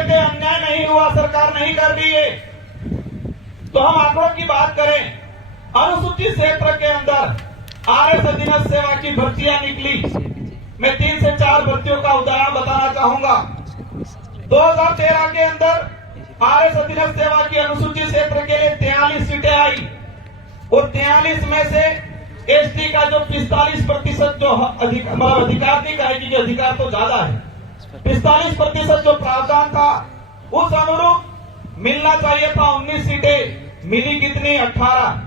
रहे थे अन्याय नहीं हुआ, सरकार नहीं कर रही है। तो हम आंकड़ों की बात करें, अनुसूचित क्षेत्र के अंदर आरएस अधीनस्थ सेवा की भर्तियां निकली। मैं 3 से 4 भर्तियों का उदाहरण बताना चाहूंगा। 2013 के अंदर आरएस अधीनस्थ सेवा की अनुसूचित क्षेत्र के लिए 43 सीटें आई और 43 में से एसटी का जो 45% जो अधिकार नहीं कहेगी कि अधिकार तो ज्यादा है, 45% जो प्रावधान था उस अनुरूप मिलना चाहिए था 19 सीटें, मिली कितनी? 18,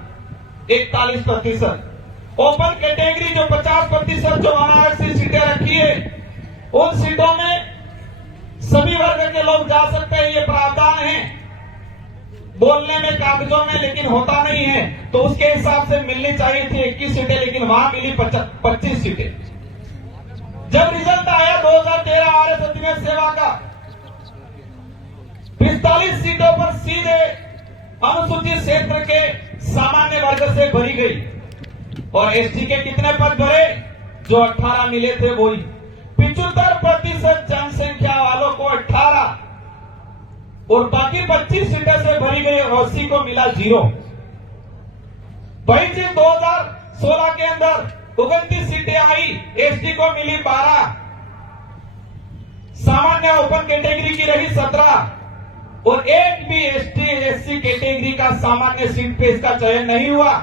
41%। ओपन कैटेगरी जो 50% जो अनारक्षित सीटें रखी है, उन सीटों में सभी वर्ग के लोग जा सकते हैं, ये प्रावधान है बोलने में कागजों में, लेकिन होता नहीं है। तो उसके हिसाब से मिलनी चाहिए थी 21 सीटें, लेकिन वहां मिली 25 सीटें। जब रिजल्ट आया 2013 आरएस अधीनस्थ सेवा का, 45 सीटों पर सीधे अनुसूचित क्षेत्र के सामान्य वर्ग से भरी गई और एसटी के कितने पद भरे? जो 18 मिले थे वही। 75% जनसंख्या वालों को 18 और बाकी 25 सीटें से भरी गई और 80 को मिला 0। वहीं से 2016 के अंदर 29 सीटें आई, एसटी को मिली 12, सामान्य ओपन कैटेगरी की रही 17 और एक भी एसटी एससी कैटेगरी का सामान्य सीट पे इसका चयन नहीं हुआ।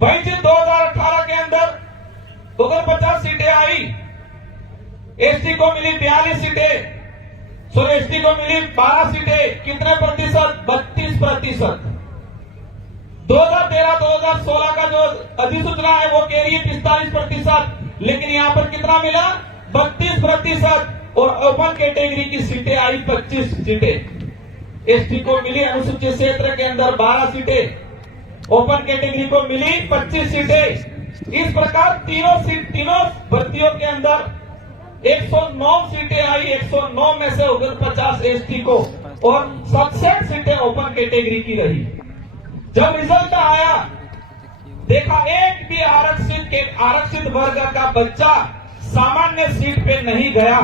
वहीं से 2018 के अंदर 49 सीटें आई, एसटी को मिली 42 सीटें, एसटी को मिली 12 सीटें। कितने प्रतिशत? 32%। 2013-2016 का जो अधिसूचना है वो कह रही है 45%, लेकिन यहां पर कितना मिला? 32%। और ओपन कैटेगरी की सीटें आई 25 सीटें। एसटी को मिली अनुसूचित क्षेत्र के अंदर 12 सीटें, ओपन कैटेगरी को मिली 25 सीटें। इस प्रकार तीनों भर्तियों के अंदर 109 सीटें आई, 109 में से 49 एसटी को और 67 सीटें ओपन कैटेगरी की रही। जब रिजल्ट आया, देखा एक भी आरक्षित वर्ग का बच्चा सामान्य सीट पे नहीं गया।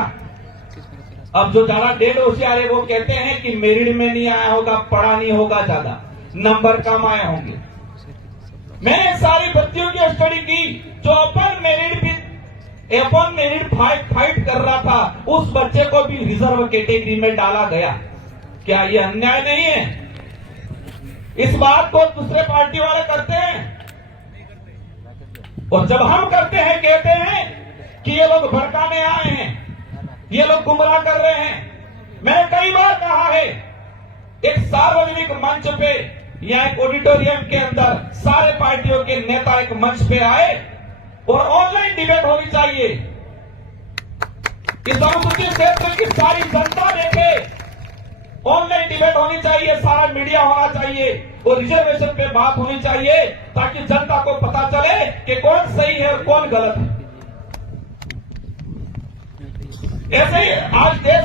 अब जो ज्यादा डेढ़ होशियार है वो कहते हैं कि मेरिट में नहीं आया होगा, पढ़ा नहीं होगा, ज्यादा नंबर कम आए होंगे। मैंने सारी भर्तियों की स्टडी की, जो ओपन मेरिट फाइट कर रहा था, उस बच्चे को भी रिजर्व कैटेगरी में डाला गया। क्या ये अन्याय नहीं है? इस बात को दूसरे पार्टी वाले करते हैं और जब हम करते हैं कहते हैं कि ये लोग भड़काने आए हैं, ये लोग गुमराह कर रहे हैं। मैंने कई बार कहा है, एक सार्वजनिक मंच पे या एक ऑडिटोरियम के अंदर सारे पार्टियों के नेता एक मंच पे आए और ऑनलाइन डिबेट होनी चाहिए। इस अनुसूचित क्षेत्र की सारी जनता देखे, ऑनलाइन डिबेट होनी चाहिए, सारा मीडिया होना चाहिए और रिजर्वेशन पे बात होनी चाहिए, ताकि जनता को पता चले कि कौन सही है और कौन गलत है। ऐसे ही आज देश